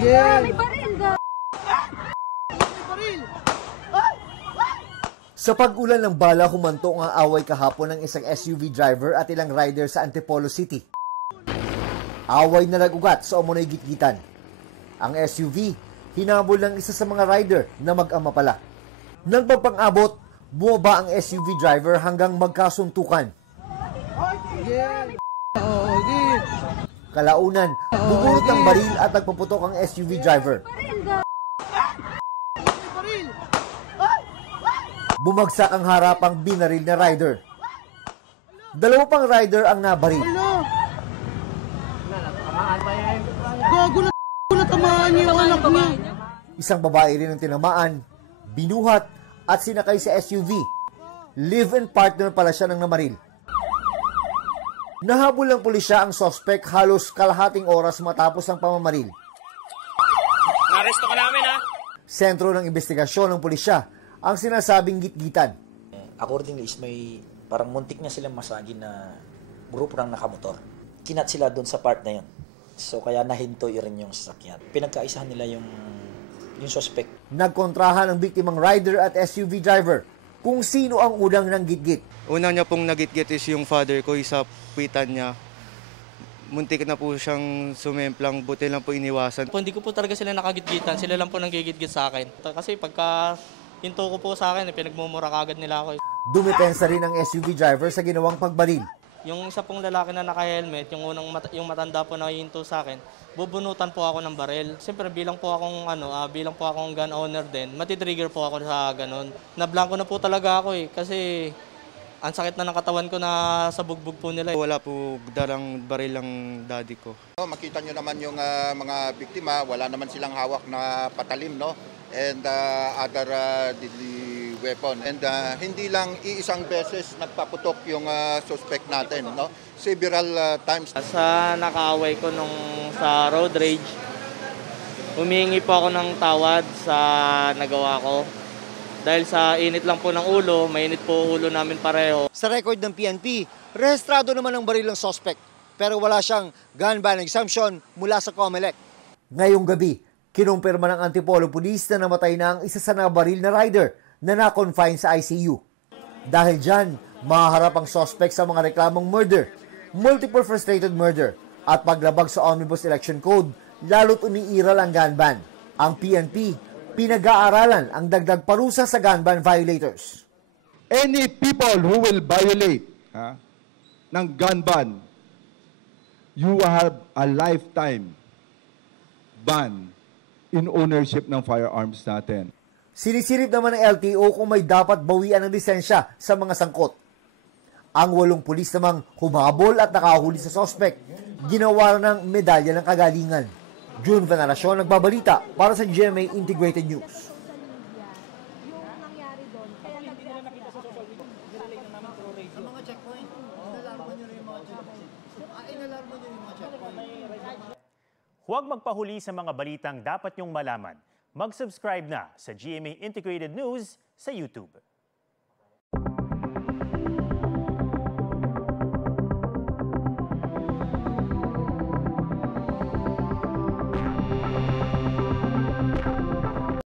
Yeah. May baril daw. Sa pag-ulan ng bala, humantong ang away kahapon ng isang SUV driver at ilang rider sa Antipolo City. Away na nag-ugat sa umunay gitgitan. Ang SUV, hinabol ng isa sa mga rider na mag-ama pala. Nang pagpang-abot, bumaba ang SUV driver hanggang magkasuntukan. Kalaunan, bumulot ng baril at nagpaputok ang SUV driver. Bumagsak ang harapang binaril na rider. Dalawa pang rider ang nabaril. Gago na tamaan niya yung anak niya. Isang babae rin ang tinamaan, binuhat at sinakay sa SUV. Live-in partner pala siya ng namaril. Nahabol ng pulisya ang suspect halos kalahating oras matapos ang pamamaril. Naresto ka namin, ha? Sentro ng investigasyon ng pulisya ang sinasabing gitgitan. Accordingly is may parang muntik na silang masagin na grupo ng nakamotor. Kinat sila doon sa part na yun. So kaya nahinto rin yung sasakyan. Pinagkaisahan nila yung suspect. Nagkontrahan ang biktimang rider at SUV driver kung sino ang unang ng gitgit. Una niya pong nagitgit is yung father ko, isa puwitan niya. Muntik na po siyang sumemplang, buti lang po iniwasan. Hindi ko po talaga sila nakagitgitan, sila lang po nanggigitgit sa akin. Kasi pagka hinto ko po sa akin, pinagmumura kagad nila ako. Dumepensa rin ang SUV driver sa ginawang pagbaril. Yung isa pong lalaki na naka-helmet, yung matanda po na hinto sa akin, bubunutan po ako ng baril. Siyempre bilang po akong gun owner din, matitrigger po ako sa ganun. Nablangko na po talaga ako kasi ang sakit na ng katawan ko na sa bugbog po nila. Wala po darang baril ang daddy ko. Makita nyo naman yung mga biktima, wala naman silang hawak na patalim, no? And other deadly weapon. And hindi lang iisang beses nagpaputok yung suspect natin, no? Several times. Sa nakaaway ko sa road rage, humihingi po ako ng tawad sa nagawa ko. Dahil sa init lang po ng ulo, mainit po ulo namin pareho. Sa record ng PNP, rehistrado naman ang baril ng suspect, pero wala siyang gun ban exemption mula sa COMELEC. Ngayong gabi, kinumpirma ng Antipolo Police na namatay na ang isa sa nabaril na rider na na-confine sa ICU. Dahil dyan, mahaharap ang suspect sa mga reklamong murder, multiple frustrated murder, at paglabag sa Omnibus Election Code, lalo't umiiral ang gun ban. Ang PNP, pinag-aaralan ang dagdag parusa sa gun ban violators. Any people who will violate ng gun ban, you have a lifetime ban in ownership ng firearms natin. Sinisilip naman ng LTO kung may dapat bawian ng lisensya sa mga sangkot. Ang 8 pulis namang humabol at nakahuli sa suspect, ginawa ng medalya ng kagalingan. June Veneracion nagbabalita para sa GMA Integrated News. Huwag magpahuli sa mga balitang dapat niyong malaman. Mag-subscribe na sa GMA Integrated News sa YouTube.